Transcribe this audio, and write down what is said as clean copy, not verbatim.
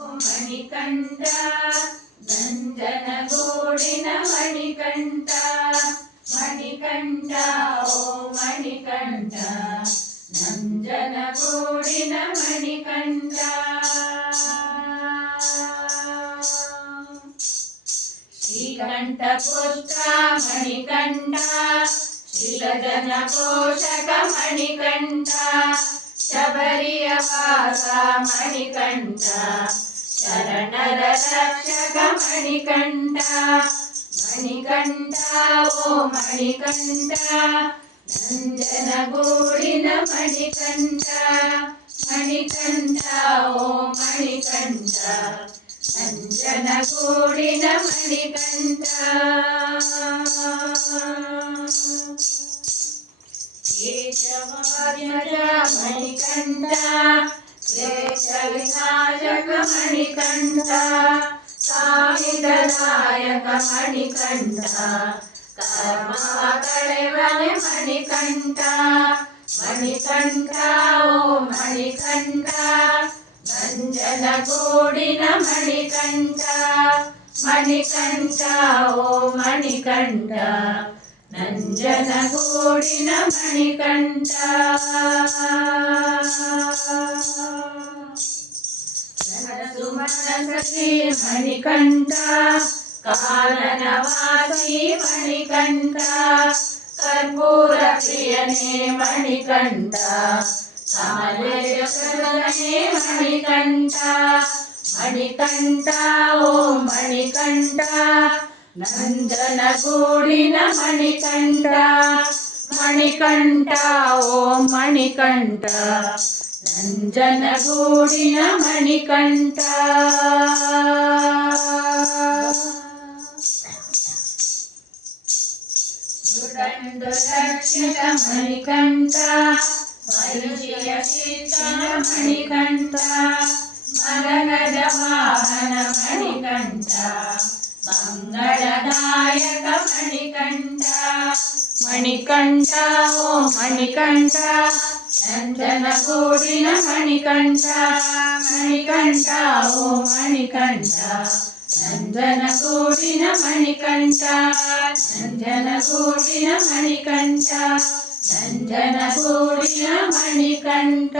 ಮಣಿಕಂಠ ನಂಜನಗೂಡಿನ ಮಣಿಕಂಠ ಮಣಿಕಂಠ ಓ ಮಣಿಕಂಠ ನಂಜನಗೂಡಿನ ಮಣಿಕಂಠ ಶ್ರೀಕಂಠ ಪುತ್ರ ಮಣಿಕಂಠ ಶಿಲಜನ ಪೋಷಕ ಮಣಿಕಂಠ ಶಬರಿಯ ವಾಸ ಮಣಿಕಂಠ ಶರಣರ ರಕ್ಷಕ ಮಣಿಕಂಠ ಮಣಿಕಂಠ ಓ ಮಣಿಕಂಠ ನಂಜನಗೂಡಿನ ಮಣಿಕಂಠ ಮಣಿಕಂಠ ಓ ಮಣಿಕಂಠ ನಂಜನಗೂಡಿನ ಮಣಿಕಂಠ ಕೇಶವಾದ್ಯಜ ಮಣಿಕಂಠ ಕ್ಲೇಶ ವಿನಾಶಕ ಮಣಿಕಂಠ ಕಾಮಿದನಾಯಕ ಮಣಿಕಂಠ ಕರ್ಮ ಕಳೆವನೆ ಮಣಿಕಂಠ ಮಣಿಕಂಠ ಓ ಮಣಿಕಂಠ ನಂಜನಗೂಡಿನ ಮಣಿಕಂಠ ಮಣಿಕಂಠ ಓ ಮಣಿಕಂಠ ನಂಜನಗೂಡಿನ ಮಣಿಕಂಠ ಸುಮನಸತಿ ಮಣಿಕಂಠ ಕಾನನವಾಸಿ ಮಣಿಕಂಠ ಕರ್ಪೂರ ಪ್ರಿಯನೇ ಮಣಿಕಂಠ ಕಮಲೇಶನೇ ಮಣಿಕಂಠ ಮಣಿಕಂಠ ಓ ಮಣಿಕಂಠ ನಂಜನಗೂಡಿನ ಮಣಿಕಂಠ ಮಣಿಕಂಠ ಓ ಮಣಿಕಂಠ ನಂಜನಗೂಡಿನ ಮಣಿಕಂಠ ಮೃದಂಡ ರಕ್ಷಕ ಮಣಿಕಂಠ ಮರುಜಿಯ ಶಿಕ್ಷಣ ಮಣಿಕಂಠ ಮಗನದ ವಾಹನ ಮಣಿಕಂಠ ಮಂಗಳದಾಯಕ ಮಣಿಕಂಠ ಮಣಿಕಂಠ ಓ ಮಣಿಕಂಠ ನಂಜನಗೂಡಿನ ಮಣಿಕಂಠ ಮಣಿಕಂಠ ಓ ಮಣಿಕಂಠ ನಂಜನಗೂಡಿನ ಮಣಿಕಂಠ ನಂಜನಗೂಡಿನ ಮಣಿಕಂಠ ನಂಜನಗೂಡಿನ ಮಣಿಕಂಠ